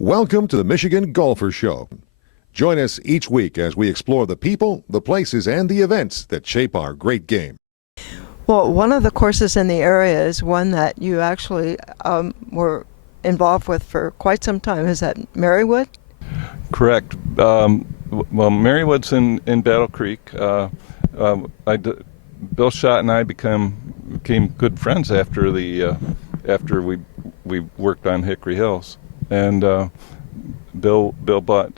Welcome to the Michigan Golfer Show. Join us each week as we explore the people, the places, and the events that shape our great game. Well, one of the courses in the area is one that you actually were involved with for quite some time. Is that Marywood? Correct. Well, Marywood's in Battle Creek. Bill Schott and I became good friends after we worked on Hickory Hills, and Bill bought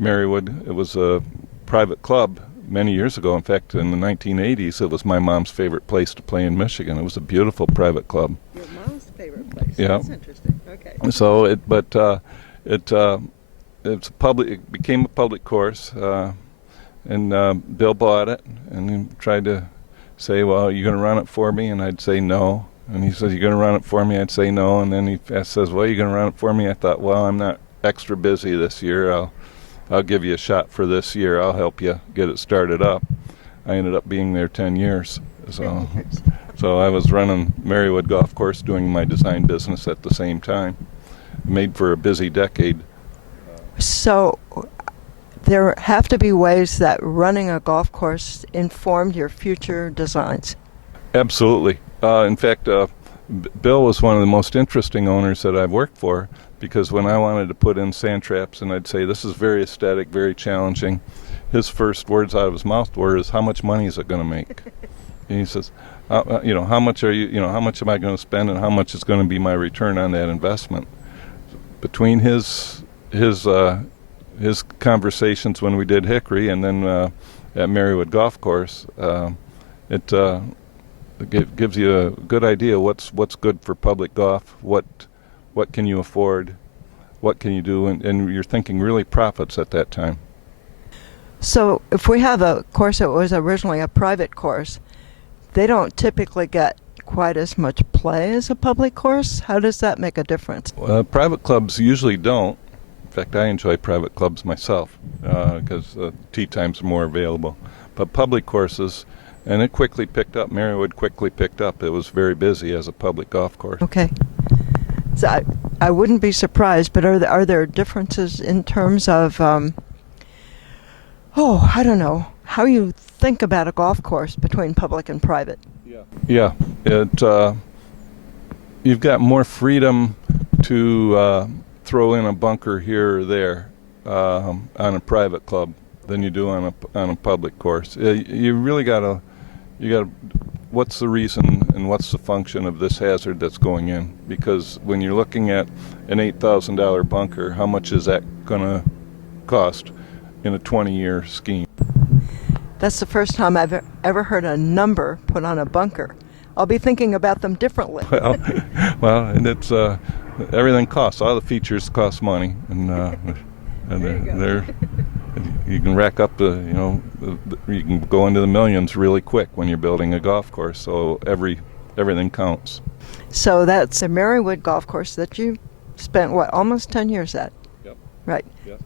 Marywood. It was a private club many years ago. In fact, in the 1980s, it was my mom's favorite place to play in Michigan. It was a beautiful private club. Your mom's favorite place. Yeah. That's interesting. Okay. So it became a public course, and Bill bought it, and he tried to say, "Well, are you going to run it for me?" And I'd say no. And he says, "You're going to run it for me?" I'd say no. And then he says, "Well, you're going to run it for me?" I thought, well, I'm not extra busy this year. I'll give you a shot for this year. I'll help you get it started up. I ended up being there 10 years. So I was running Marywood Golf Course, doing my design business at the same time. Made for a busy decade. So there have to be ways that running a golf course informed your future designs. Absolutely. In fact, Bill was one of the most interesting owners that I've worked for, because when I wanted to put in sand traps and I'd say, this is very aesthetic, very challenging, his first words out of his mouth were, how much money is it going to make? And he says, how much am I going to spend, and how much is going to be my return on that investment? Between his conversations when we did Hickory and then at Marywood Golf Course, it gives you a good idea what's good for public golf, what can you afford, what can you do, and you're thinking really profits at that time. So if we have a course that was originally a private course, they don't typically get quite as much play as a public course. How does that make a difference? Private clubs usually don't. In fact, I enjoy private clubs myself because tee times are more available. But public courses, and it quickly picked up. Marywood quickly picked up. It was very busy as a public golf course. Okay. So I wouldn't be surprised, but are there differences in terms of, I don't know, how you think about a golf course between public and private? Yeah. You've got more freedom to throw in a bunker here or there on a private club than you do on a public course. You really gotta what's the reason and what's the function of this hazard that's going in? Because when you're looking at an $8,000 bunker, how much is that gonna cost in a 20-year scheme? That's the first time I've ever heard a number put on a bunker. I'll be thinking about them differently. Well, and it's everything costs. All the features cost money, and you can rack up you can go into the millions really quick when you're building a golf course. So everything counts. So that's a Marywood golf course that you spent almost 10 years at? Yep. Right. Yep.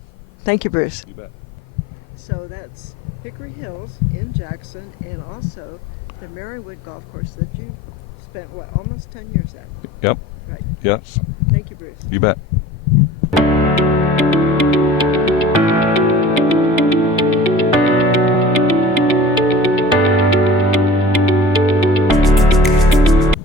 Thank you, Bruce. You bet. So that's Hickory Hills in Jackson, and also the Marywood golf course that you spent almost 10 years at? Yep. Right. Yes. Thank you, Bruce. You bet.